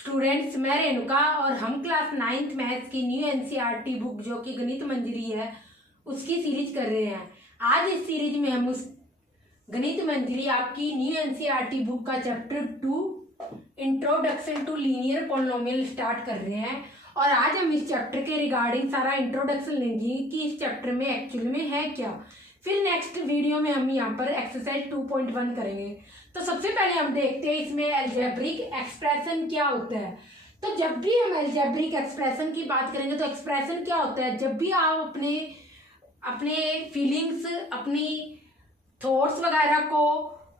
Students, मैं रेणुका और हम क्लास 9th मैथ्स की न्यू एनसीईआरटी बुक जो कि गणित मंजरी है उसकी सीरीज कर रहे हैं। आज इस सीरीज में हम उस गणित मंजरी आपकी न्यू एनसीईआरटी बुक का chapter 2 introduction to linear polynomial start कर रहे हैं। और आज हम इस चैप्टर के रिगार्डिंग सारा इंट्रोडक्शन लेंगे कि इस चैप्टर में एक्चुअल में है क्या। फिर नेक्स्ट वीडियो में हम यहाँ पर एक्सरसाइज 2.1 करेंगे। तो सबसे पहले हम देखते हैं इसमें अलजेब्रिक एक्सप्रेशन क्या होता है। तो जब भी हम अलजेब्रिक एक्सप्रेशन की बात करेंगे तो एक्सप्रेशन क्या होता है, जब भी आप अपने फीलिंग्स, अपनी थॉट्स वगैरह को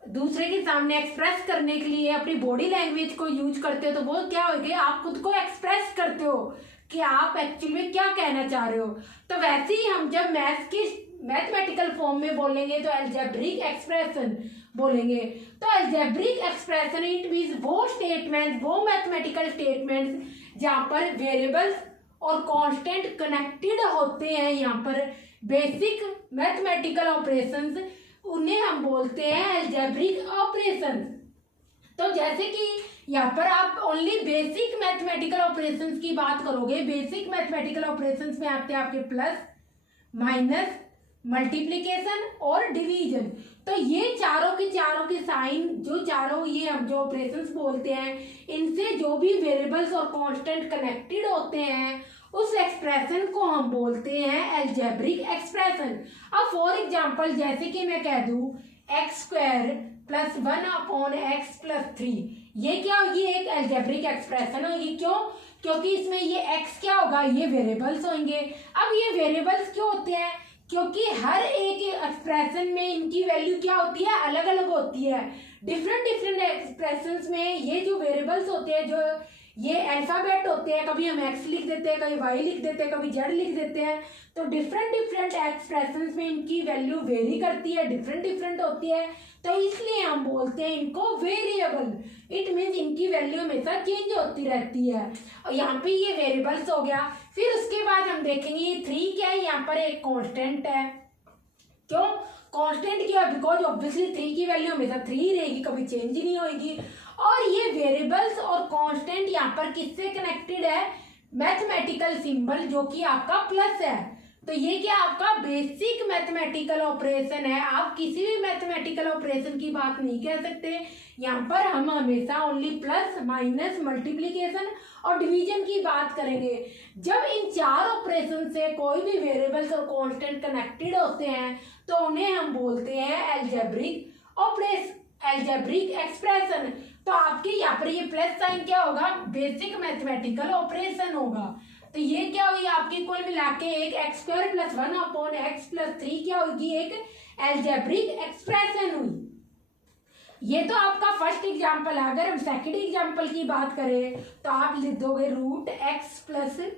दूसरे के सामने एक्सप्रेस करने के लिए अपनी बॉडी लैंग्वेज को यूज करते हो, तो वो क्या होगी, आप खुद को एक्सप्रेस करते हो कि आप एक्चुअली में क्या कहना चाह रहे हो। तो वैसे ही हम जब मैथ्स की मैथमेटिकल फॉर्म में बोलेंगे तो अलजेब्रिक एक्सप्रेशन बोलेंगे। तो अलजेब्रिक एक्सप्रेशन इट मींस वो स्टेटमेंट, वो मैथमेटिकल स्टेटमेंट्स जहाँ पर वेरिएबल्स और कांस्टेंट कनेक्टेड होते हैं, यहाँ पर बेसिक मैथमेटिकल ऑपरेशंस, उन्हें हम बोलते हैं अलजेब्रिक ऑपरेशन। तो जैसे कि यहाँ पर आप ओनली बेसिक मैथमेटिकल ऑपरेशंस की बात करोगे। बेसिक मैथमेटिकल ऑपरेशंस में आते हैं आपके प्लस, माइनस, मल्टीप्लिकेशन और डिवीजन। तो ये चारों की साइन, जो चारों ये हम जो ऑपरेशंस बोलते हैं, इनसे जो भी वेरिएबल्स और कांस्टेंट कनेक्टेड होते हैं उस एक्सप्रेशन को हम बोलते हैं अलजेब्रिक एक्सप्रेशन। अब फॉर एग्जांपल जैसे कि मैं कह दूं एक्स स्क्वायर प्लस 1/x+3, ये क्या होगी, एक अलजेब्रिक एक्सप्रेशन होगी। क्यों? क्योंकि इसमें ये x क्या होगा, ये वेरिएबल्स होंगे। अब ये वेरिएबल्स क्यों होते हैं, क्योंकि हर एक एक्सप्रेशन में इनकी वैल्यू क्या होती है, अलग अलग होती है। डिफरेंट एक्सप्रेशंस में ये जो वेरिएबल्स होते हैं, जो ये अल्फाबेट होते हैं, कभी हम x लिख देते हैं, कभी y लिख देते हैं, कभी z लिख देते हैं। तो डिफरेंट एक्सप्रेशंस में इनकी वैल्यू वेरी करती है, डिफरेंट होती है। तो इसलिए हम बोलते हैं इनको वेरिएबल। इट मीन्स इनकी वैल्यू हमेशा चेंज होती रहती है। और यहाँ पे ये वेरिएबल्स हो गया। फिर उसके बाद हम देखेंगे 3 क्या है, यहाँ पर एक कांस्टेंट है। क्यों कांस्टेंट क्या? बिकॉज ऑब्वियसली 3 की वैल्यू हमेशा 3 रहेगी, कभी चेंज नहीं होगी। और ये वेरिएबल्स और कांस्टेंट यहाँ पर किससे कनेक्टेड है, मैथमेटिकल सिंबल जो कि आपका प्लस है। तो ये क्या आपका बेसिक मैथमेटिकल ऑपरेशन है। आप किसी भी मैथमेटिकल ऑपरेशन की बात नहीं कह सकते। यहाँ पर हम हमेशा ओनली प्लस, माइनस, मल्टीप्लिकेशन और डिवीजन की बात करेंगे। जब इन 4 ऑपरेशन से कोई भी वेरिएबल्स और कांस्टेंट कनेक्टेड होते हैं तो उन्हें हम बोलते हैं अलजेब्रिक ऑपरेशन, अलजेब्रिक एक्सप्रेशन। तो आपके यहाँ पर ये प्लस साइन क्या होगा, बेसिक मैथमेटिकल ऑपरेशन होगा। तो ये क्या हुई आपकी कुल मिला के एक x² + 1/x+3 क्या होगी, एक अलजेब्रिक एक्सप्रेशन हुई। ये तो आपका फर्स्ट एग्जाम्पल है। अगर हम सेकंड एग्जाम्पल की बात करें तो आप लिख दोगे √x+3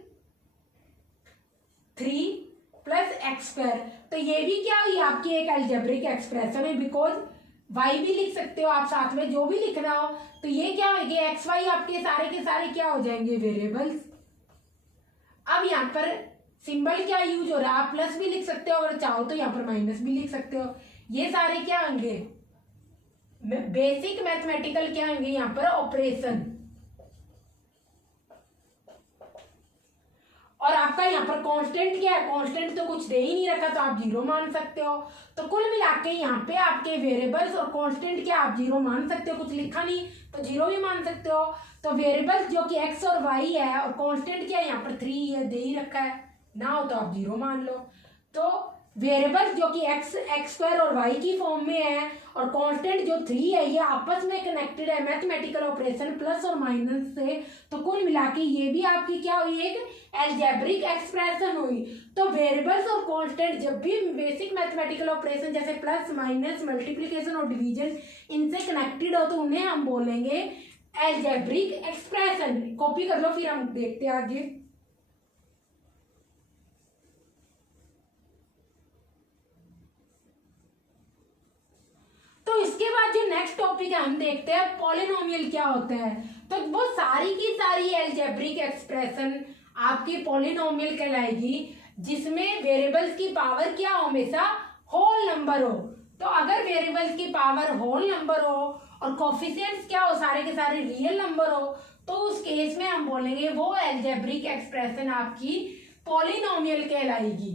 + x²। तो ये भी क्या हुई आपकी एक अलजेब्रिक एक्सप्रेशन है। बिकॉज y भी लिख सकते हो आप साथ में, जो भी लिखना हो। तो ये क्या होगी, एक्स वाई आपके सारे के सारे क्या हो जाएंगे, वेरिएबल्स। अब यहाँ पर सिंबल क्या यूज हो रहा है, आप प्लस भी लिख सकते हो, अगर चाहो तो यहाँ पर माइनस भी लिख सकते हो। ये सारे क्या होंगे, बेसिक मैथमेटिकल क्या होंगे यहाँ पर ऑपरेशन। और आपका यहाँ पर कांस्टेंट क्या है, कांस्टेंट तो कुछ दे ही नहीं रखा, तो आप 0 मान सकते हो। तो कुल मिला के यहाँ पे आपके वेरिएबल्स और कांस्टेंट क्या आप 0 मान सकते हो। कुछ लिखा नहीं तो 0 भी मान सकते हो। तो वेरिएबल्स जो कि x और y है और कांस्टेंट क्या है यहाँ पर 3 है, दे ही रखा है ना, हो तो आप 0 मान लो। तो वेरिएबल्स जो कि x² और y की फॉर्म में है और कांस्टेंट जो 3 है, ये आपस में कनेक्टेड है मैथमेटिकल ऑपरेशन प्लस और माइनस से। तो कुल मिला के ये भी आपकी क्या हुई, एक अलजेब्रिक एक्सप्रेशन हुई। तो वेरिएबल्स और कांस्टेंट जब भी बेसिक मैथमेटिकल ऑपरेशन जैसे प्लस, माइनस, मल्टीप्लिकेशन और डिवीजन इनसे कनेक्टेड हो तो उन्हें हम बोलेंगे अलजेब्रिक एक्सप्रेशन। कॉपी कर लो, फिर हम देखते हैं आगे। तो इसके बाद जो नेक्स्ट टॉपिक है हम देखते हैं पॉलिनोमियल क्या होता है। तो वो सारी की सारी अलजेब्रिक एक्सप्रेशन आपकी पॉलिनोमियल कहलाएगी, जिसमें वेरिएबल्स की पावर क्या हो, हमेशा होल नंबर हो। तो अगर वेरिएबल्स की पावर होल नंबर हो और कोफिशिएंट्स क्या हो, सारे के सारे रियल नंबर हो, तो उस केस में हम बोलेंगे वो अलजेब्रिक एक्सप्रेशन आपकी पॉलिनोमियल कहलाएगी।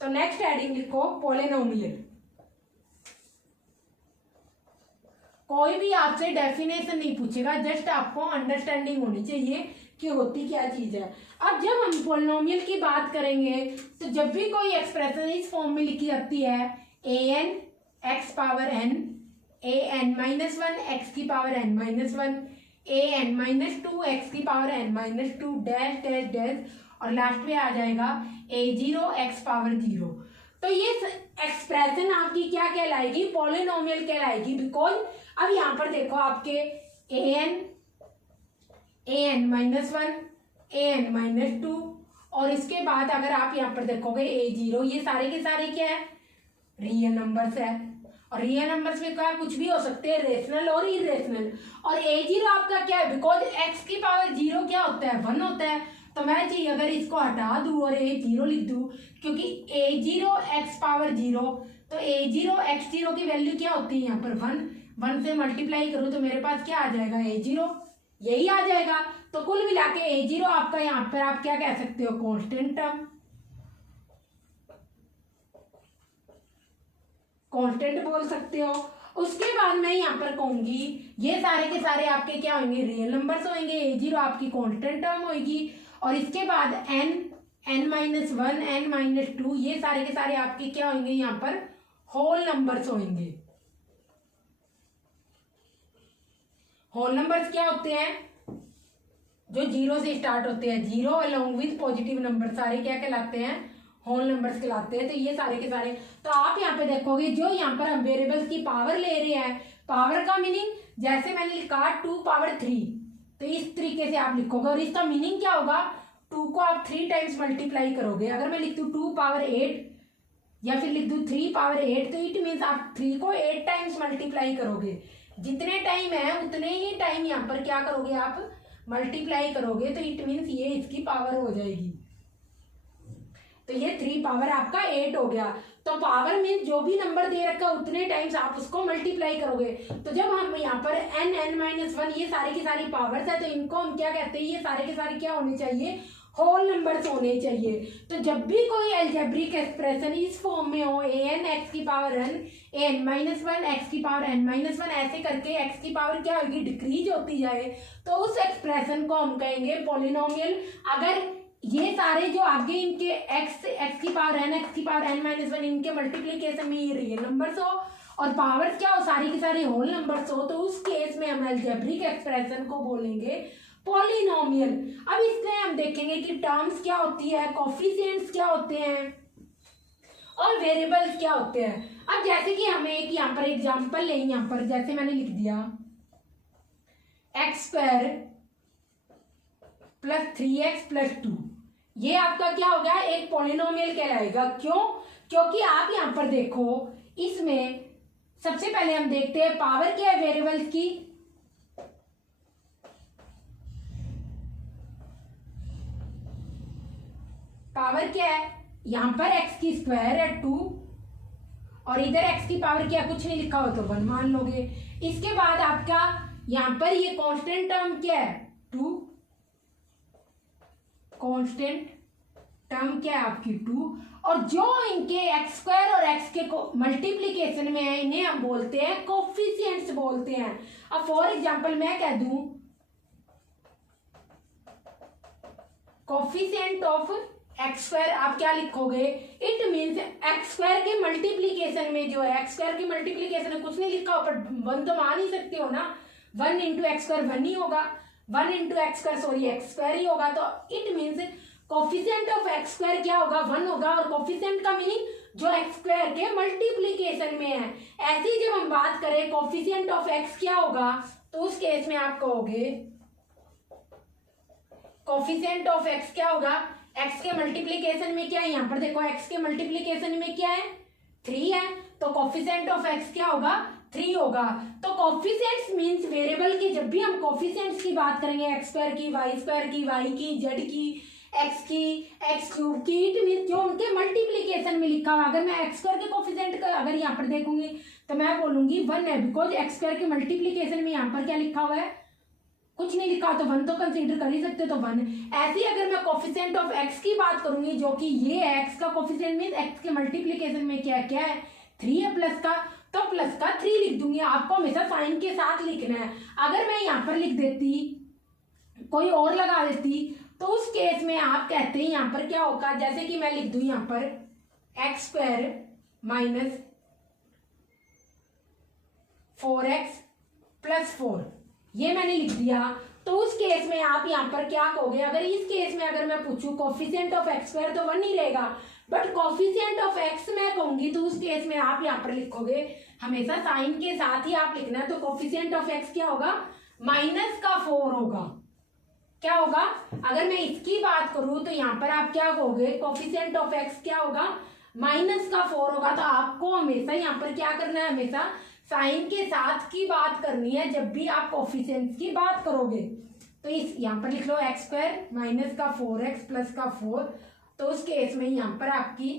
तो नेक्स्ट हेडिंग लिखो पॉलिनोमियल। कोई भी आपसे डेफिनेशन नहीं पूछेगा, जस्ट आपको अंडरस्टैंडिंग होनी चाहिए कि होती क्या चीज है। अब जब हम पॉलिनोमियल की बात करेंगे तो जब भी कोई एक्सप्रेशन इस फॉर्म में लिखी जाती है an x power n, an-1 x की पावर n-1, an-2 x की power n-2 dash dash dash, और लास्ट में आ जाएगा a0 x पावर 0, तो ये एक्सप्रेशन आपकी क्या कहलाएगी, पॉलिनोमियल कहलाएगी। बिकॉज अब यहाँ पर देखो आपके an-1 an-2 और इसके बाद अगर आप यहाँ पर देखोगे a0, ये सारे के सारे क्या है, रियल नंबर्स है। और रियल नंबर्स में क्या कुछ भी हो सकते हैं, रेशनल और इरेशनल। और a0 आपका क्या है, बिकॉज x की पावर 0 क्या होता है, 1 होता है। तो मैं चाहिए अगर इसको हटा दूं और a0 लिख दूं, क्योंकि a0 x पावर 0, तो a0 x0 की वैल्यू क्या होती है यहाँ पर 1 से मल्टीप्लाई करूं तो मेरे पास क्या आ जाएगा, a0 यही आ जाएगा। तो कुल मिला के a0 आपका यहाँ पर आप क्या कह सकते हो, कांस्टेंट टर्म, कांस्टेंट बोल सकते हो। उसके बाद मैं यहाँ पर कहूंगी ये सारे के सारे आपके क्या होंगे, रियल नंबर्स होंगे, a0 आपकी कांस्टेंट टर्म होगी, और इसके बाद n-1 n-2 ये सारे के सारे आपके क्या होंगे, यहाँ पर होल नंबर्स होंगे। होल नंबर्स क्या होते हैं, जो 0 से स्टार्ट होते हैं, 0 अलोंग विद पॉजिटिव नंबर, सारे क्या कहलाते हैं, होल नंबर्स कहलाते हैं। तो ये सारे के सारे, तो आप यहाँ पे देखोगे जो यहाँ पर हम वेरिएबल्स की पावर ले रहे हैं, पावर का मीनिंग जैसे मैंने लिखा 2 पावर 3, तो इस तरीके से आप लिखोगे। और इसका मीनिंग क्या होगा, 2 को आप 3 टाइम्स मल्टीप्लाई करोगे। अगर मैं लिख दूँ 2 पावर 8 या फिर लिख दूँ 3 पावर 8, तो इट मीन्स आप 3 को 8 टाइम्स मल्टीप्लाई करोगे। जितने टाइम है उतने ही टाइम यहाँ पर क्या करोगे, आप मल्टीप्लाई करोगे, तो इट मीन्स ये इसकी पावर हो जाएगी। तो ये 3 पावर आपका 8 हो गया। तो पावर मीन जो भी नंबर दे रखा है उतने टाइम्स आप उसको मल्टीप्लाई करोगे। तो जब हम यहाँ पर n-1 ये सारे की सारी पावर्स है, तो इनको हम क्या कहते हैं, ये सारे के सारे क्या होने चाहिए, होल नंबर्स होने चाहिए। तो जब भी कोई अलजेब्रिक एक्सप्रेशन इस फॉर्म में हो, an x की पावर n, an-1 x की पावर n-1, ऐसे करके x की पावर क्या होगी, डिक्रीज होती जाए, तो उस एक्सप्रेशन को हम कहेंगे पॉलिनोमियल। अगर ये सारे जो आगे इनके x की पावर n, x की पावर n-1 इनके मल्टीप्लीकेशन में ये रियल नंबर्स हो और पावर्स क्या हो, सारी की सारी होल नंबर्स हो, तो उस केस में हम अलजेब्रिक एक्सप्रेशन को बोलेंगे पॉलिनोमियल। अब इसमें हम देखेंगे कि टर्म्स क्या होती है, कोफिशिएंट्स क्या होते हैं और वेरिएबल्स क्या होते हैं। अब जैसे कि हमें एक यहाँ पर एग्जांपल लें, यहाँ पर जैसे मैंने लिख दिया x² + 3x + 2, ये आपका क्या हो गया, एक पॉलिनोमियल कहलाएगा। क्यों, क्योंकि आप यहाँ पर देखो, इसमें सबसे पहले हम देखते हैं पावर क्या है वेरिएबल्स की, पावर क्या है, यहाँ पर x² है 2 और इधर x की पावर क्या, कुछ नहीं लिखा हो तो 1 मान लोगे। इसके बाद आपका यहाँ पर ये कांस्टेंट टर्म क्या है 2, कांस्टेंट टर्म क्या है आपकी 2, और जो इनके x² और x के मल्टीप्लीकेशन में है इन्हें हम बोलते हैं कोफिशिएंट्स बोलते हैं। अब फॉर एग्जांपल मैं कह दूं कोफिशिएंट ऑफ x², आप क्या लिखोगे, इट मीन्स x² के मल्टीप्लीकेशन में जो है, x² के मल्टीप्लीकेशन में कुछ नहीं लिखा हो पर 1 तो मान ही सकते हो ना, 1 × x² 1 ही होगा, 1 × x² ही होगा। तो it means coefficient of x² क्या होगा, 1 होगा, और कोफिशिएंट का मीनिंग जो x² के मल्टीप्लीकेशन में है। ऐसे ही जब हम बात करें कोफिशिएंट ऑफ x क्या होगा, तो उस केस में आप कहोगे कोफिशिएंट ऑफ x क्या होगा, x के मल्टीप्लीकेशन में क्या है, यहाँ पर देखो x के मल्टीप्लीकेशन में क्या है 3 है, तो कोफिशिएंट ऑफ x क्या होगा 3 होगा। तो कोफिशिएंट्स मींस वेरिएबल की, जब भी हम कोफिशिएंट्स की बात करेंगे x² की, y² की, y की, z की, x की, x³ की, इट मींस जो उनके मल्टीप्लीकेशन में लिखा हुआ। अगर मैं x² के कोफिशिएंट का अगर यहाँ पर देखूंगी तो मैं बोलूंगी 1 है, बिकॉज एक्स स्क्वायर के मल्टीप्लीकेशन में यहाँ पर क्या लिखा हुआ है, कुछ नहीं लिखा, तो 1 तो कंसीडर कर ही सकते, तो 1। ऐसे ही अगर मैं कोफिशिएंट ऑफ एक्स की बात करूंगी, जो कि ये है एक्स का कोफिशिएंट मीन एक्स के मल्टीप्लीकेशन में क्या क्या है 3 है प्लस का, तो प्लस का 3 लिख दूंगी। आपको हमेशा साइन के साथ लिखना है। अगर मैं यहाँ पर लिख देती, कोई और लगा देती, तो उस केस में आप कहते हैं यहाँ पर क्या होगा, जैसे कि मैं लिख दूं यहाँ पर x square minus 4x plus 4, ये मैंने लिख दिया। तो उस केस में आप यहाँ पर क्या कहोगे, अगर इस केस में अगर मैं पूछूं कोफिशिएंट ऑफ एक्स स्क्वायर, तो 1 ही रहेगा, बट कोफिशिएंट ऑफ एक्स मैं कहूंगी, तो उस केस में आप यहाँ पर लिखोगे, हमेशा साइन के साथ ही आप लिखना है। तो कोफिशिएंट ऑफ एक्स क्या होगा, माइनस का 4 होगा। क्या होगा, अगर मैं इसकी बात करूं तो यहाँ पर आप क्या कहोगे, कोफिशिएंट ऑफ एक्स क्या होगा, माइनस का 4 होगा। तो आपको हमेशा यहाँ पर क्या करना है, हमेशा साइन के साथ की बात करनी है जब भी आप कोफिशिएंट्स की बात करोगे। तो इस यहाँ पर लिख लो एक्स स्क्वायर माइनस का 4x प्लस का 4, तो उस केस में यहाँ पर आपकी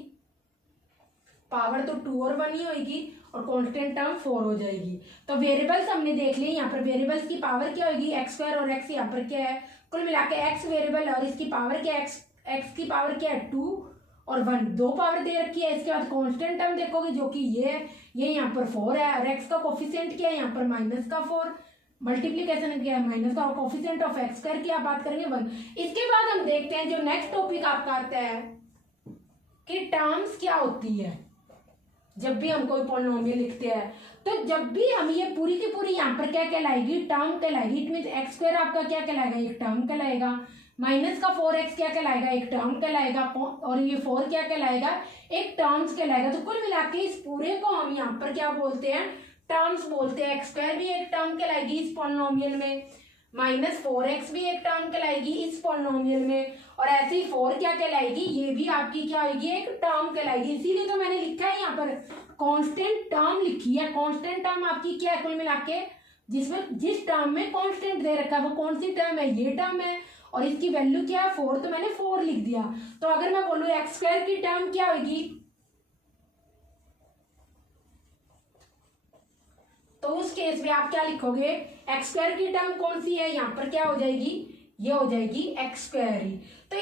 पावर तो 2 और 1 ही होगी और कांस्टेंट टर्म 4 हो जाएगी। तो वेरिएबल्स हमने देख लिए, यहाँ पर वेरिएबल्स की पावर क्या होगी, एक्स स्क्वायर और एक्स यहाँ पर क्या है, कुल मिला के एक्स वेरिएबल और इसकी पावर क्या है, एक्स की पावर क्या है 2 और 1, 2 पावर दे रखी है। इसके बाद कांस्टेंट टर्म देखोगे जो कि ये यहाँ पर 4 है, और एक्स का कोफिशिएंट क्या है यहाँ पर माइनस का 4, मल्टीप्लीकेशन क्या है माइनस का, और कोफिशिएंट ऑफ एक्स स्क्वायर की आप बात करेंगे 1। इसके बाद हम देखते हैं जो नेक्स्ट टॉपिक आपका आता है कि टर्म्स क्या होती है जब भी हम कोई पॉलिनोमियल लिखते हैं। तो जब भी हम ये पूरी की पूरी यहाँ पर क्या कहलाएगी, टर्म कहलाएगी। इट मीन एक्स स्क्वायर आपका क्या कहलाएगा, एक टर्म कहलाएगा, माइनस का 4x क्या कहलाएगा, एक टर्म कहलाएगा, और ये 4 क्या कहलाएगा, एक टर्म्स कहलाएगा। तो कुल मिला के इस पूरे को हम यहाँ पर क्या बोलते हैं, टर्म्स बोलते हैं। एक्स स्क्वायर भी एक टर्म कहलाएगी इस पॉलिनोमियल में, माइनस 4x भी एक टर्म कहलाएगी इस पॉलिनोमियल में, और ऐसे ही 4 क्या कहलाएगी, ये भी आपकी क्या होगी, एक टर्म कहलाएगी। इसीलिए तो मैंने लिखा है यहाँ पर कांस्टेंट टर्म लिखी है। कांस्टेंट टर्म आपकी क्या है, कुल मिला के जिसमें जिस टर्म में कांस्टेंट दे रखा है वो कौन सी टर्म है, ये टर्म है, और इसकी वैल्यू क्या है 4, तो मैंने 4 लिख दिया। तो अगर मैं बोलूं एक्स स्क्वायर की टर्म क्या होगी, तो उस केस में आप क्या लिखोगे, एक्स स्क्वायर की टर्म कौन सी है, यहाँ पर क्या हो जाएगी, ये हो जाएगी एक्स स्क्वायर ही। तो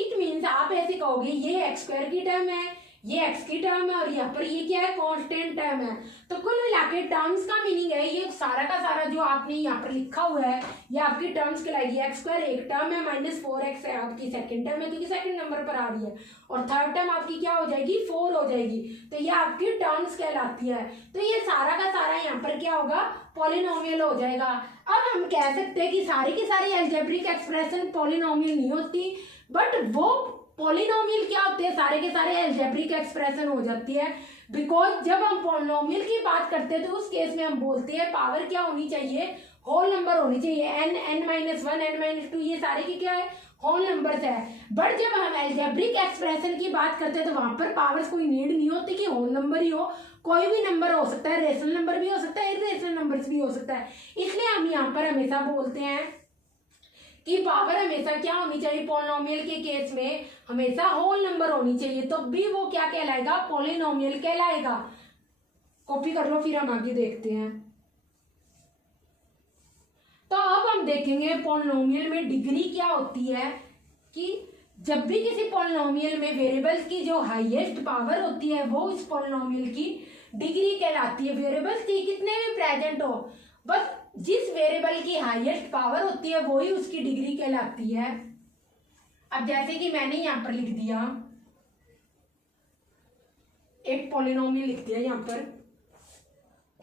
इट मीन्स आप ऐसे कहोगे ये एक्स स्क्वायर की टर्म है, ये एक्स की टर्म है, और यहाँ पर ये क्या है, कांस्टेंट टर्म है। तो कुल मिला के टर्म्स का मीनिंग है ये सारा का सारा जो आपने यहाँ पर लिखा हुआ है, ये आपकी टर्म्स कहलाएगी। एक्स स्क्वायर एक टर्म है, माइनस 4x है आपकी सेकंड टर्म है, क्योंकि सेकंड नंबर पर आ रही है, और थर्ड टर्म आपकी क्या हो जाएगी, 4 हो जाएगी। तो ये आपकी टर्म्स कहलाती है। तो ये सारा का सारा यहाँ पर क्या होगा, पॉलिनोमियल हो जाएगा। अब हम कह सकते हैं कि सारी की सारी अलजेब्रिक एक्सप्रेशन पॉलिनोमियल नहीं होती, बट वो पॉलिनोमियल क्या होते हैं, सारे के सारे अलजेब्रिक एक्सप्रेशन हो जाती है। बिकॉज जब हम पॉलिनोमियल की बात करते हैं तो उस केस में हम बोलते हैं पावर क्या होनी चाहिए, होल नंबर होनी चाहिए। n -1 n -2 ये सारे की क्या है, होल नंबर्स है। बट जब हम अलजेब्रिक एक्सप्रेशन की बात करते हैं तो वहां पर पावर्स कोई नीड नहीं होती कि होल नंबर ही हो, कोई भी नंबर हो सकता है, रेशनल नंबर भी हो सकता है, इर्रेशनल नंबर्स भी हो सकता है। इसलिए हम यहाँ पर हमेशा बोलते हैं कि पावर हमेशा क्या होनी चाहिए, पॉलिनोमियल के केस में हमेशा होल नंबर होनी चाहिए, तो भी वो क्या कहलाएगा, पॉलिनोमियल कहलाएगा। कॉपी कर लो, फिर हम आगे देखते हैं। तो अब हम देखेंगे पॉलिनोमियल में डिग्री क्या होती है, कि जब भी किसी पॉलिनोमियल में वेरिएबल्स की जो हाईएस्ट पावर होती है वो इस पॉलिनोमियल की डिग्री कहलाती है। वेरिएबल्स की कितने भी प्रेजेंट हो, बस जिस वेरिएबल की हाईएस्ट पावर होती है वही उसकी डिग्री कहलाती है। अब जैसे कि मैंने यहां पर लिख दिया, एक पॉलिनोमियल लिख दिया यहाँ पर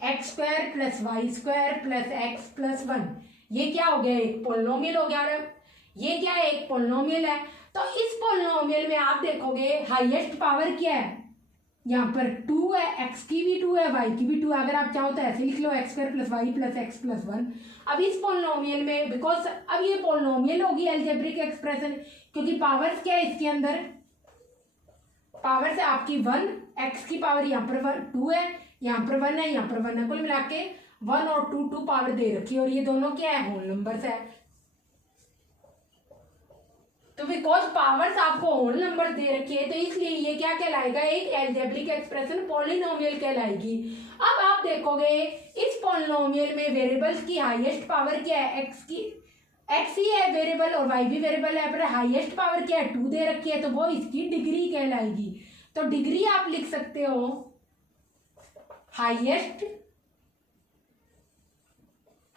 x square plus y square plus x plus 1, ये क्या हो गया, एक पॉलिनोमियल हो गया। और ये क्या है, एक पॉलिनोमियल है। तो इस पॉलिनोमियल में आप देखोगे हाईएस्ट पावर क्या है, यहाँ पर 2 है, x की भी 2 है, y की भी 2 है। अगर आप चाहो तो ऐसे लिख लो x square plus y plus x plus 1। अब इस पॉलिनोमियल में बिकॉज अब ये पॉलिनोमियल होगी अलजेब्रिक एक्सप्रेशन, क्योंकि पावर्स क्या है इसके अंदर, पावर्स है आपकी 1, x की पावर यहाँ पर 2 है, यहाँ पर 1 है, यहाँ पर 1 है, कुल मिला के 1 और 2 पावर दे रखी है, और ये दोनों क्या है, होल नंबर्स है। तो बिकॉज पावर्स आपको होल नंबर दे रखी है तो इसलिए ये क्या कहलाएगा, एक अलजेब्रिक एक्सप्रेशन पॉलिनोमियल कहलाएगी। अब आप देखोगे इस पॉलिनोमियल में वेरिएबल्स की हाईएस्ट पावर क्या है, एक्स ही है वेरिएबल और वाई भी वेरिएबल है, पर हाईएस्ट पावर क्या है 2 दे रखी है, तो वो इसकी डिग्री कहलाएगी। तो डिग्री आप लिख सकते हो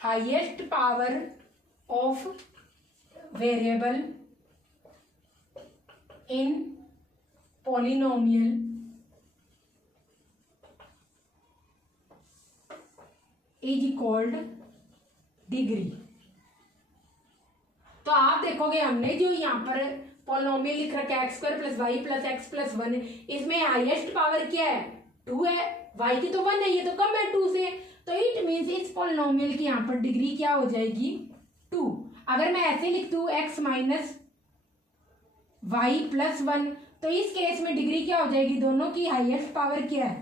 highest power of variable in polynomial is equalled degree. तो आप देखोगे हमने जो यहाँ पर पॉलिनोमियल लिख रखा है x square plus y plus x plus 1, इसमें हाईएस्ट पावर क्या है 2 है, वाई की तो 1 है, ये तो कम है 2 से, तो इट मीन्स इस पॉलिनोमियल की यहाँ पर डिग्री क्या हो जाएगी 2। अगर मैं ऐसे लिख दूं एक्स माइनस वाई प्लस 1, तो इस केस में डिग्री क्या हो जाएगी, दोनों की हाईएस्ट पावर क्या है,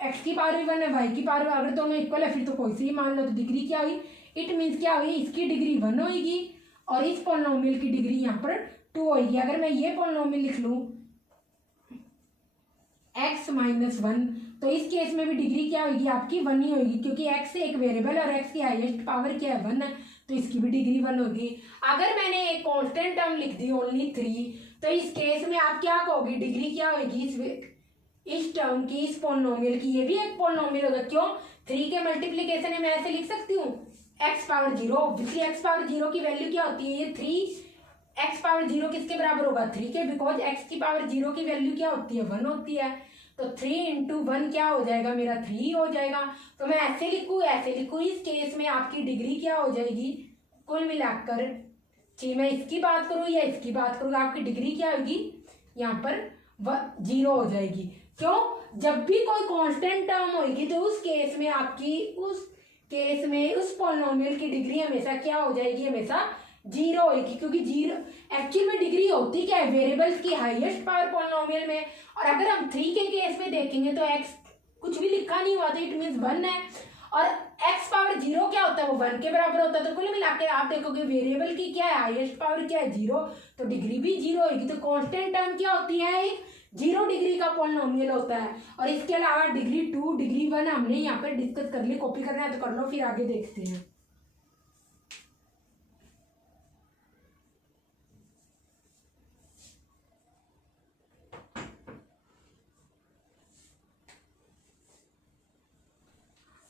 एक्स की पावर भी 1 है, वाई की पावर, अगर दोनों इक्वल है फिर तो कोई से ही मान लो, तो डिग्री क्या हुई, इट मीन्स क्या हुई, इसकी डिग्री 1 होगी और इस पॉलिनोमियल की डिग्री यहाँ पर 2 होगी। अगर मैं ये पॉलिनोमियल लिख लूं x माइनस 1, तो इस केस में भी डिग्री क्या होगी आपकी 1 ही होगी, क्योंकि x एक वेरिएबल और x की हाईएस्ट पावर क्या है 1 है, तो इसकी भी डिग्री 1 होगी। अगर मैंने एक कांस्टेंट टर्म लिख दी ओनली 3, तो इस केस में आप क्या कहोगे, डिग्री क्या होगी इस टर्म की, इस पॉलिनोमियल की, ये भी एक पॉलिनोमियल होगा, क्यों 3 के मल्टीप्लीकेशन है, मैं ऐसे लिख सकती हूँ x power 0, obviously x power 0 की वैल्यू क्या होती है, ये 3 x पावर 0 किसके बराबर होगा 3 के, बिकॉज x की पावर 0 की वैल्यू क्या होती है 1 होती है, तो 3 इंटू 1 क्या हो जाएगा मेरा 3 हो जाएगा। तो मैं ऐसे लिखूँ इस केस में आपकी डिग्री क्या हो जाएगी, कुल मिलाकर चाहे मैं इसकी बात करूँ या इसकी बात करूँ, आपकी डिग्री क्या होगी यहाँ पर 0 हो जाएगी। क्यों, जब भी कोई कांस्टेंट टर्म होगी तो उस केस में आपकी उस पॉलिनोमियल की डिग्री हमेशा क्या हो जाएगी, हमेशा 0 होगी, क्योंकि 0 एक्चुअल में डिग्री होती क्या है वेरिएबल्स की हाईएस्ट पावर पॉलिनोमियल में। और अगर हम 3 के केस में देखेंगे तो x कुछ भी लिखा नहीं हुआ, तो इट मीन्स 1 है, और x पावर 0 क्या होता है, वो 1 के बराबर होता है। तो कुल मिलाकर आप देखोगे वेरिएबल की क्या है, हाईएस्ट पावर क्या है 0, तो डिग्री भी 0 होगी। तो कांस्टेंट टर्म क्या होती है, एक 0 डिग्री का पॉलिनोमियल होता है। और इसके अलावा डिग्री 2 डिग्री 1 हमने यहाँ पर डिस्कस कर ली, कॉपी करना है तो कर लो, फिर आगे देखते हैं।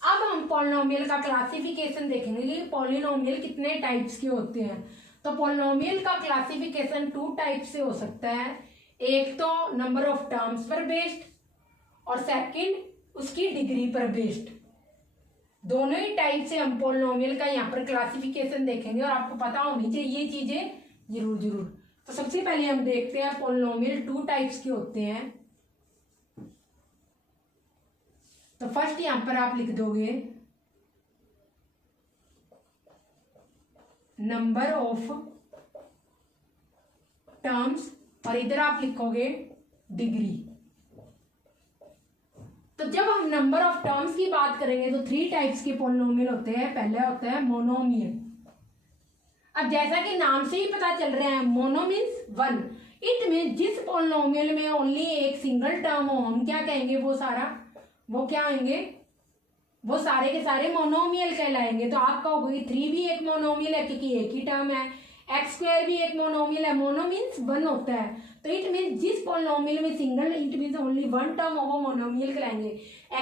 अब हम पॉलिनोमियल का क्लासिफिकेशन देखेंगे कि पॉलिनोमियल कितने टाइप्स के होते हैं। तो पॉलिनोमियल का क्लासिफिकेशन 2 टाइप से हो सकता है, एक तो नंबर ऑफ टर्म्स पर बेस्ड और सेकंड उसकी डिग्री पर बेस्ड। दोनों ही टाइप से हम पॉलिनोमियल का यहाँ पर क्लासिफिकेशन देखेंगे और आपको पता होनी चाहिए ये चीजें जरूर। तो सबसे पहले हम देखते हैं पॉलिनोमियल 2 टाइप्स के होते हैं। तो फर्स्ट यहां पर आप लिख दोगे नंबर ऑफ टर्म्स और इधर आप लिखोगे डिग्री। तो जब हम नंबर ऑफ टर्म्स की बात करेंगे तो 3 टाइप्स के पॉलिनोमियल होते हैं। पहले होता है मोनोमियल। अब जैसा कि नाम से ही पता चल रहा है मोनो मीन्स 1, इट मीन्स जिस पॉलिनोमियल में ओनली एक सिंगल टर्म हो हम क्या कहेंगे, वो क्या आएंगे, वो सारे के सारे मोनोमियल कहलाएंगे। तो आप कहोगे 3 भी एक मोनोमियल है क्योंकि एक ही टर्म है, x² भी एक मोनोमियल है, मोनो मीन्स 1 होता है। तो इट मीन्स जिस पॉलिनोमियल में single it means only 1 term हो वो मोनोमियल कहलाएंगे।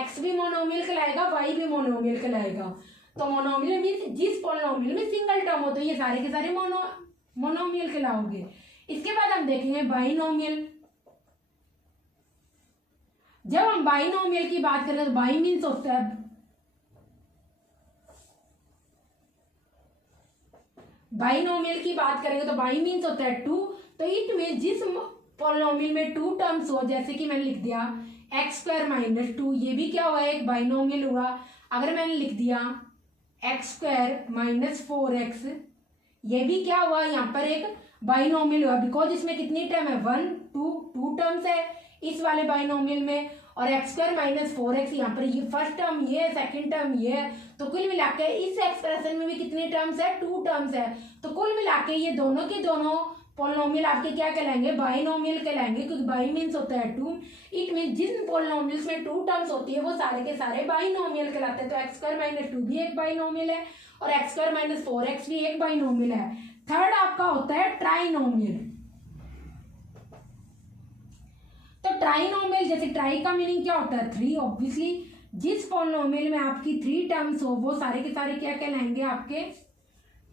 x भी मोनोमियल कहलाएगा, y भी मोनोमियल कहलाएगा। तो मोनोमियल मीन्स जिस पॉलिनोमियल में सिंगल टर्म हो, तो ये सारे के सारे मोनोमियल कहलाओगे। इसके बाद हम देखेंगे बाइनोमियल। जब हम बाइनोमियल की बात करें तो बाई मीन्स होता है, बाइनोमियल की बात करेंगे तो बाई मीन्स होता है 2। तो इट मीन्स जिस पॉलिनोमियल में 2 टर्म्स हो, जैसे कि मैंने लिख दिया x² माइनस 2, ये भी क्या हुआ, एक बाइनोमियल हुआ। अगर मैंने लिख दिया x² माइनस 4x, ये भी क्या हुआ, यहाँ पर एक बाइनोमियल हुआ, बिकॉज इसमें कितनी टर्म है 1 2 टर्म्स है इस वाले बाइनोमियल में। और एक्स स्क्वायर माइनस 4x यहाँ पर ये फर्स्ट टर्म ये है, सेकेंड टर्म ये है, तो कुल मिला के इस एक्सप्रेशन में भी कितने टर्म्स है, 2 टर्म्स है। तो कुल मिला के ये दोनों के दोनों पॉलिनोमियल आपके क्या कहलाएंगे, बाइनोमियल कहलाएंगे, क्योंकि बाई मीन्स होता है 2। इट मीन्स जिन पॉलिनोमियल्स में 2 टर्म्स होती है वो सारे के सारे बाइनोमियल कहलाते हैं। तो एक्स स्क्वायर माइनस 2 भी एक बाइनोमियल है और एक्स स्क्वायर माइनस 4x भी एक बाइनोमियल है। थर्ड आपका होता है ट्राइनोमियल। तो ट्राइनोमियल, जैसे ट्राई का मीनिंग क्या होता है, 3। ऑब्वियसली जिस पॉलिनोमियल में आपकी 3 टर्म्स हो वो सारे के सारे क्या कहलाएंगे, आपके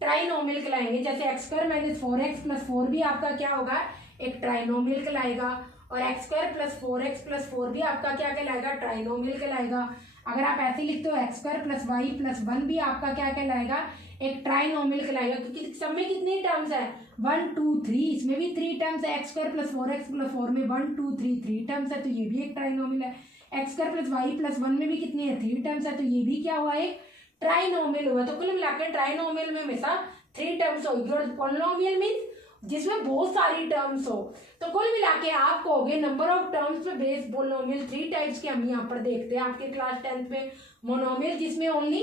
ट्राइनोमियल कहलाएंगे। जैसे x square minus 4x plus 4 भी आपका क्या होगा, एक ट्राइनोमियल कहलाएगा, और x square plus 4x plus 4 भी आपका क्या कहलाएगा, ट्राइनोमियल कहलाएगा। अगर आप ऐसे लिखते हो x square plus y plus 1 भी आपका क्या कहलाएगा, एक ट्राइनोमियल कहलाएगा, क्योंकि सब में कितनी टर्म्स है, 1 2 3, इसमें भी 3 टर्म्स है। X square plus 4x plus 4 में 1 2 3 3 टर्म्स है, तो ये भी एक ट्राइनोमियल है। X square plus y plus 1 में भी कितनी है, 3 टर्म्स है, तो ये भी क्या हुआ, एक ट्राइनोमियल हुआ। तो कुल मिलाकर ट्राइनोमियल में हमेशा 3 टर्म्स होगी, और पॉलिनोमियल मीन्स जिसमें बहुत सारी टर्म्स हो। तो कुल मिला के आप कहोगे नंबर ऑफ टर्म्स पे बेस्ड पॉलिनोमियल 3 टाइप्स के हम यहाँ पर देखते हैं आपके क्लास 10th में। मोनोमियल जिसमें ओनली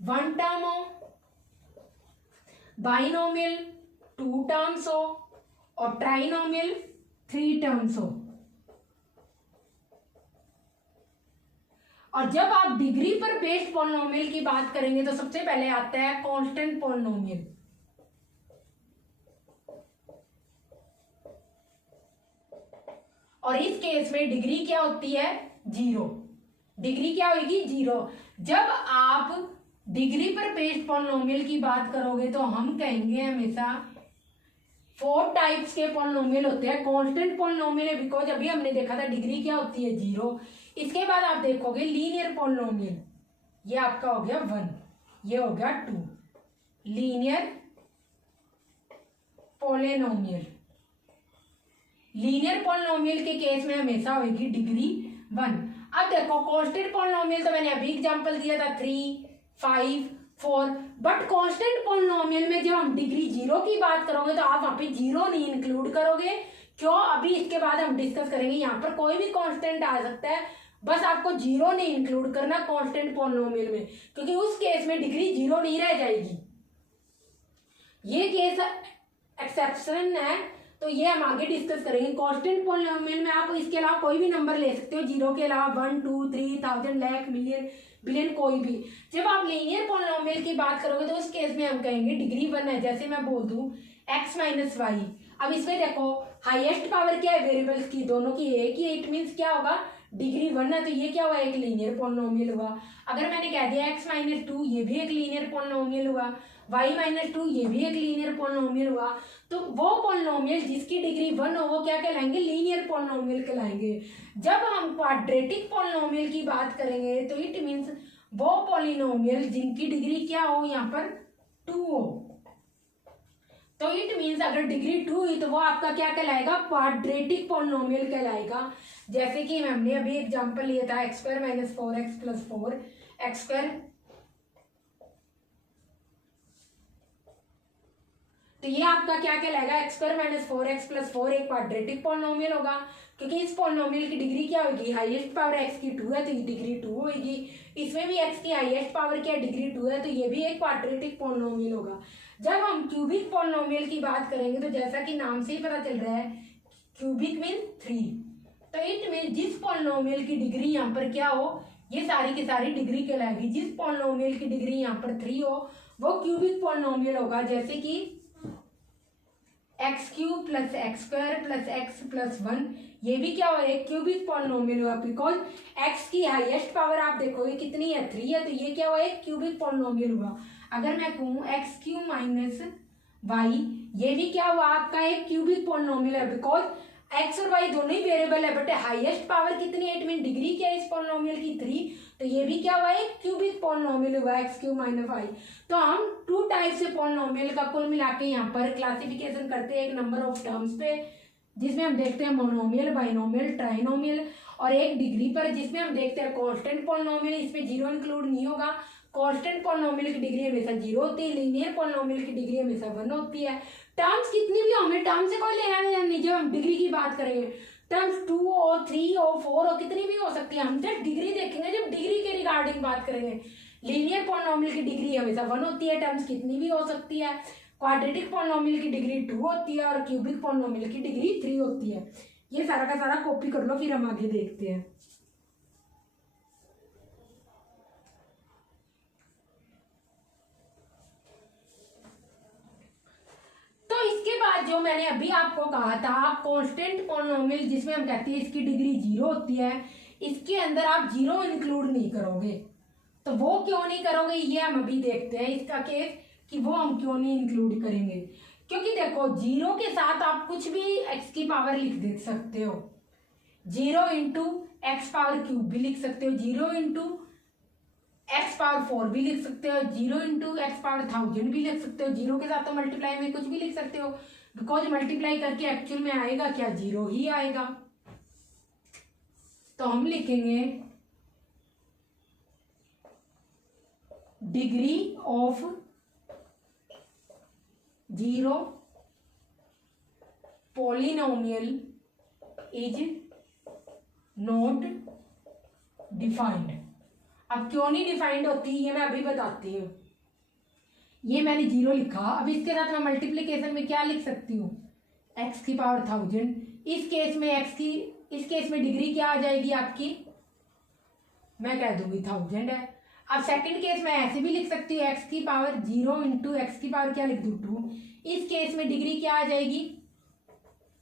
1 टर्म हो, बाइनोमियल 2 टर्म्स हो, और ट्राइनोमियल 3 टर्म्स हो। और जब आप डिग्री पर बेस्ड पॉलिनोमियल की बात करेंगे तो सबसे पहले आता है कांस्टेंट पॉलिनोमियल। और इस केस में डिग्री क्या होती है, 0। डिग्री क्या होगी, 0। जब आप डिग्री पर बेस्ड पॉलिनोमियल की बात करोगे तो हम कहेंगे हमेशा 4 टाइप्स के पॉलिनोमियल होते हैं। कांस्टेंट पॉलिनोमियल है बिकॉज अभी हमने देखा था डिग्री क्या होती है, 0। इसके बाद आप देखोगे लीनियर पॉलिनोमियल, ये आपका हो गया 1, ये हो गया 2। लीनियर पॉलिनोमियल, लीनियर पॉलिनोमियल के केस में हमेशा होगी डिग्री 1। अब देखो कांस्टेंट पॉलिनोमियल तो मैंने अभी एग्जांपल दिया था 3 5 4, बट कांस्टेंट पॉलिनोमियल में जब हम डिग्री 0 की बात करोगे तो आप वहां पे 0 नहीं इंक्लूड करोगे। क्यों, अभी इसके बाद हम डिस्कस करेंगे। यहाँ पर कोई भी कांस्टेंट आ सकता है, बस आपको 0 नहीं इंक्लूड करना कांस्टेंट पॉलिनोमियल में, क्योंकि उस केस में डिग्री 0 नहीं रह जाएगी। ये केस एक्सेप्शन है, तो ये हम आगे डिस्कस करेंगे। कांस्टेंट पॉलिनोमियल में आप इसके अलावा कोई भी नंबर ले सकते हो, 0 के अलावा 1 2 3 1000 लाख मिलियन बिलियन कोई भी। जब आप लीनियर पॉलिनोमियल की बात करोगे तो उस केस में हम कहेंगे डिग्री 1 है। जैसे मैं बोल दूं x माइनस वाई, अब इसमें देखो हाईएस्ट पावर क्या है वेरिएबल्स की, दोनों की एक ही, इट मीन्स क्या होगा, डिग्री 1 है, तो ये क्या हुआ, एक लीनियर पॉलिनोमियल हुआ। अगर मैंने कह दिया x माइनस 2, ये भी एक लीनियर पॉलिनोमियल हुआ। y माइनस 2, ये भी एक लीनियर पॉलिनोमियल हुआ। तो वो पॉलिनोमियल जिसकी डिग्री 1 हो वो क्या कहलाएंगे, लीनियर पॉलिनोमियल कहलाएंगे। जब हम क्वाड्रेटिक पॉलिनोमियल की बात करेंगे तो इट मीन्स वो पॉलिनोमियल जिनकी डिग्री क्या हो, यहाँ पर 2 हो। तो इट मीन्स अगर डिग्री 2 हुई तो वो आपका क्या कहलाएगा, क्वाड्रेटिक पॉलिनोमियल कहलाएगा। जैसे कि हमने अभी एग्जांपल लिया था x square minus 4x plus 4, x square, तो ये आपका क्या कहलाएगा, x square minus 4x plus 4 एक क्वाड्रेटिक पॉलिनोमियल होगा, क्योंकि इस पॉलिनोमियल की डिग्री क्या होगी, हाईएस्ट पावर x की 2 है तो ये डिग्री 2 होगी। इसमें भी x की हाईएस्ट पावर क्या है, डिग्री 2 है, तो ये भी एक क्वाड्रेटिक पॉलिनोमियल होगा। जब हम क्यूबिक पॉलिनोमियल की बात करेंगे तो जैसा कि नाम से ही पता चल रहा है, क्यूबिक मीन 3, तो इट मीन जिस पॉलिनोमियल की डिग्री यहाँ पर क्या हो, ये सारी की सारी डिग्री कहलाएगी। जिस पॉलिनोमियल की डिग्री यहाँ पर 3 हो वो क्यूबिक पॉलिनोमियल होगा। जैसे कि x cube plus x square plus x plus 1, ये भी क्या हुआ, एक क्यूबिक पॉलिनोमियल हुआ, बिकॉज एक्स की हाईएस्ट पावर आप देखोगे कितनी है, 3 है, तो ये क्या हुआ, एक क्यूबिक पॉलिनोमियल हुआ। अगर मैं कहूँ एक्स क्यूब माइनस वाई, ये भी क्या हुआ, आपका एक क्यूबिक पॉलिनोमियल है, बिकॉज एक्स और वाई दोनों ही वेरिएबल है, बट हाईएस्ट पावर कितनी है, इट मीन डिग्री क्या है इस पॉलिनोमियल की, 3, तो ये भी क्या हुआ, एक क्यूबिक पॉलिनोमियल हुआ, एक्स क्यूब माइनस वाई। तो हम 2 टाइप से पॉलिनोमियल का कुल मिला के यहाँ पर क्लासिफिकेशन करते हैं एक नंबर ऑफ टर्म्स पे, जिसमें हम देखते हैं मोनोमियल, बाइनोमियल, ट्राइनोमियल, और एक डिग्री पर जिसमें हम देखते हैं कांस्टेंट पॉलिनोमियल, इसमें 0 इंक्लूड नहीं होगा। कांस्टेंट पॉलिनोमियल की डिग्री हमेशा 0 होती है, लीनियर पॉलिनोमियल की डिग्री हमेशा 1 होती है। टर्म्स कितनी भी हो, हमें टर्म से कोई लेना देना नहीं, जब हम डिग्री की बात करेंगे टर्म्स 2 हो, 3 हो, 4 हो, कितनी भी हो सकती है। हम जब डिग्री देखेंगे, जब डिग्री के रिगार्डिंग बात करेंगे, लीनियर पॉलिनोमियल की डिग्री हमेशा 1 होती है, टर्म्स कितनी भी हो सकती है। क्वाड्रेटिक पॉलिनोमियल की डिग्री 2 होती है और क्यूबिक पॉलिनोमियल की डिग्री 3 होती है। ये सारा का सारा कॉपी कर लो, फिर हम आगे देखते हैं। तो इसके बाद जो मैंने अभी आपको कहा था, आप कांस्टेंट पॉलिनोमियल जिसमें हम कहते हैं इसकी डिग्री 0 होती है, इसके अंदर आप 0 इंक्लूड नहीं करोगे। तो वो क्यों नहीं करोगे, ये हम अभी देखते हैं इसका केस कि वो हम क्यों नहीं इंक्लूड करेंगे। क्योंकि देखो 0 के साथ आप कुछ भी x की पावर लिख दे सकते हो। 0 इंटू एक्स पावर क्यूब भी लिख सकते हो, 0 इंटू एक्स पावर 4 भी लिख सकते हो, 0 इंटू एक्स पावर 1000 भी लिख सकते हो। 0 के साथ तो मल्टीप्लाई में कुछ भी लिख सकते हो, बिकॉज मल्टीप्लाई करके एक्चुअल में आएगा क्या, 0 ही आएगा। तो हम लिखेंगे degree of 0 polynomial is not defined. अब क्यों नहीं डिफाइंड होती ये मैं अभी बताती हूँ। ये मैंने 0 लिखा, अब इसके साथ मैं मल्टीप्लिकेशन में क्या लिख सकती हूँ, x की पावर 1000। इस केस में डिग्री क्या आ जाएगी आपकी, मैं कह दूंगी 1000 है। अब सेकंड केस में ऐसे भी लिख सकती हूँ, x की पावर 0 इंटू एक्स की पावर क्या लिख दूँ 2। इस केस में डिग्री क्या आ जाएगी,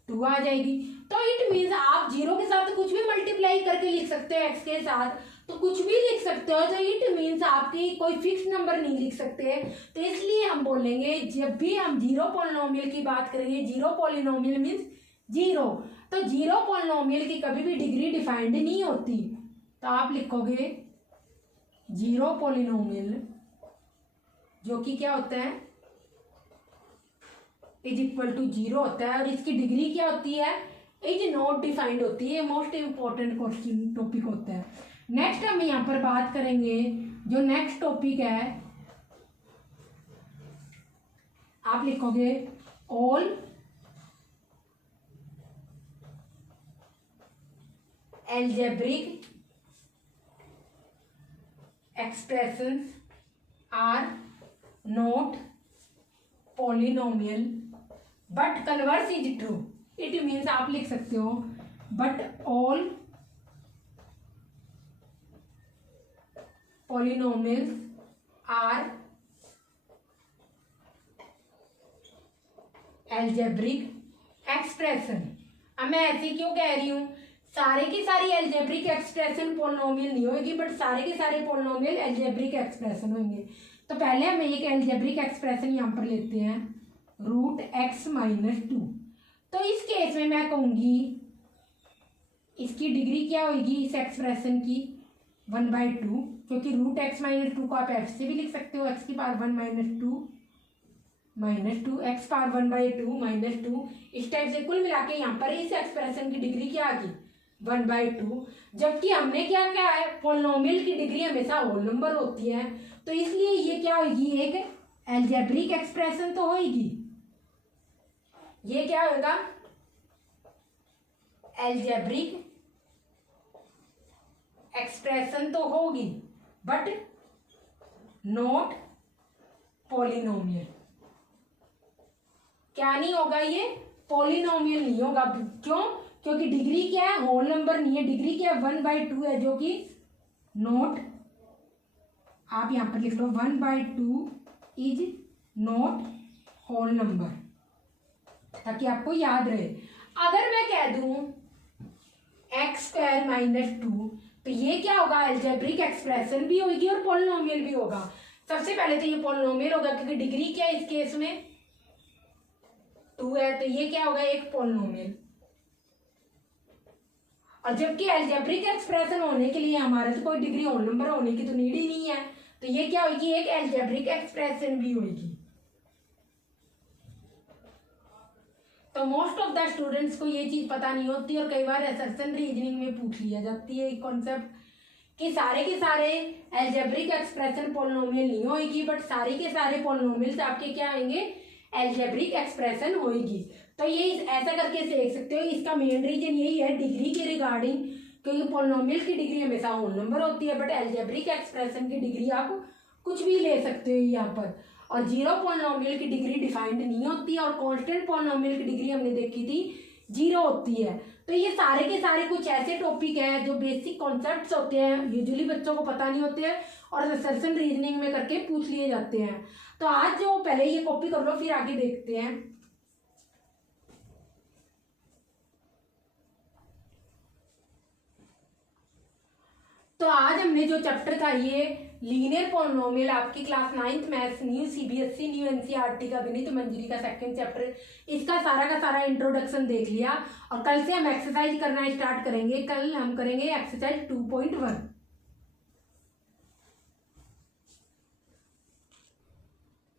2 आ जाएगी। तो इट मीन्स आप 0 के साथ कुछ भी मल्टीप्लाई करके लिख सकते हो, x के साथ तो कुछ भी लिख सकते हो। तो इट मीन्स आपकी कोई फिक्स नंबर नहीं लिख सकते। तो इसलिए हम बोलेंगे जब भी हम 0 पॉलिनोमियल की बात करेंगे, 0 पॉलिनोमियल मीन्स 0, तो 0 पॉलिनोमियल की कभी भी डिग्री डिफाइंड नहीं होती। तो आप लिखोगे 0 पॉलिनोमियल जो कि क्या होता है, इज इक्वल टू 0 होता है, और इसकी डिग्री क्या होती है, इज नॉट डिफाइंड होती है। मोस्ट इंपॉर्टेंट क्वेश्चन टॉपिक होता है। नेक्स्ट हम यहाँ पर बात करेंगे, जो नेक्स्ट टॉपिक है आप लिखोगे all algebraic expressions are not polynomial but converse is true. It means आप लिख सकते हो but all polynomials are algebraic expression. अब मैं ऐसे क्यों कह रही हूँ, सारे की सारी एल्जेब्रिक एक्सप्रेशन पॉलिनोमियल नहीं होगी, बट सारे के सारे पॉलिनोमियल एल्जेब्रिक एक्सप्रेशन होंगे। तो पहले हम एक एल्जेब्रिक एक्सप्रेशन यहाँ पर लेते हैं, रूट x माइनस 2। तो इस केस में मैं कहूँगी इसकी डिग्री क्या होगी इस एक्सप्रेशन की, 1/2, क्योंकि रूट x माइनस 2 को आप f से भी लिख सकते हो, x की power 1 minus 2 x power 1/2 minus 2। इस टाइप से कुल मिला के यहाँ पर इस एक्सप्रेशन की डिग्री क्या आ गई, 1/2। जबकि हमने क्या क्या है, पॉलिनोमियल की डिग्री हमेशा होल नंबर होती है, तो इसलिए ये क्या होगी, एक एल्जेब्रिक एक्सप्रेशन तो होगी। ये क्या होगा, एल्जेब्रिक एक्सप्रेशन तो होगी बट नॉट पॉलिनोमियल। क्या नहीं होगा, ये पॉलिनोमियल नहीं होगा। क्यों, क्योंकि डिग्री क्या है, होल नंबर नहीं है, डिग्री क्या है 1/2 है, जो कि नॉट, आप यहां पर लिख लो 1/2 इज नॉट होल नंबर, ताकि आपको याद रहे। अगर मैं कह दूं x² माइनस 2, तो ये क्या होगा, एल्जेब्रिक एक्सप्रेशन भी होगी और पॉलिनोमियल भी होगा। सबसे पहले तो ये पॉलिनोमियल होगा, क्योंकि डिग्री क्या है इस केस में 2 है, तो ये क्या होगा, एक पॉलिनोमियल। और जबकि एल्जेब्रिक एक्सप्रेशन होने के लिए हमारे तो कोई डिग्री होल नंबर होने की तो नीड ही नहीं है, तो ये क्या होगी, एक एल्जेब्रिक एक्सप्रेशन भी होगी। तो मोस्ट ऑफ द स्टूडेंट्स को ये चीज पता नहीं होती, और कई बार असर्शन रीजनिंग में पूछ लिया जाती है एक कॉन्सेप्ट कि सारे के सारे एल्जेब्रिक एक्सप्रेशन पॉलिनोमियल नहीं होगी, बट सारे के सारे पॉलिनोमियल्स आपके क्या आएंगे, एल्जेब्रिक एक्सप्रेशन होगी। तो ये ऐसा करके देख सकते हो। इसका मेन रीजन यही है डिग्री के रिगार्डिंग, क्योंकि पॉलिनोमियल की डिग्री हमेशा होल नंबर होती है, बट अलजेब्रिक एक्सप्रेशन की डिग्री आप कुछ भी ले सकते हो यहाँ पर। और जीरो पॉलिनोमियल की डिग्री डिफाइंड नहीं होती है, और कांस्टेंट पॉलिनोमियल की डिग्री हमने देखी थी 0 होती है। तो ये सारे के सारे कुछ ऐसे टॉपिक हैं जो बेसिक कॉन्सेप्ट्स होते हैं, यूजुअली बच्चों को पता नहीं होते हैं और असर्शन रीजनिंग में करके पूछ लिए जाते हैं। तो आज जो पहले ये कॉपी कर लो, फिर आगे देखते हैं। तो आज हमने जो चैप्टर था ये लीनियर पॉलिनोमियल, आपकी class 9th maths new CBSE new NCERT का गणित मंजरी का सेकंड चैप्टर, इसका सारा का सारा इंट्रोडक्शन देख लिया। और कल से हम एक्सरसाइज करना स्टार्ट करेंगे। कल हम करेंगे एक्सरसाइज 2.1।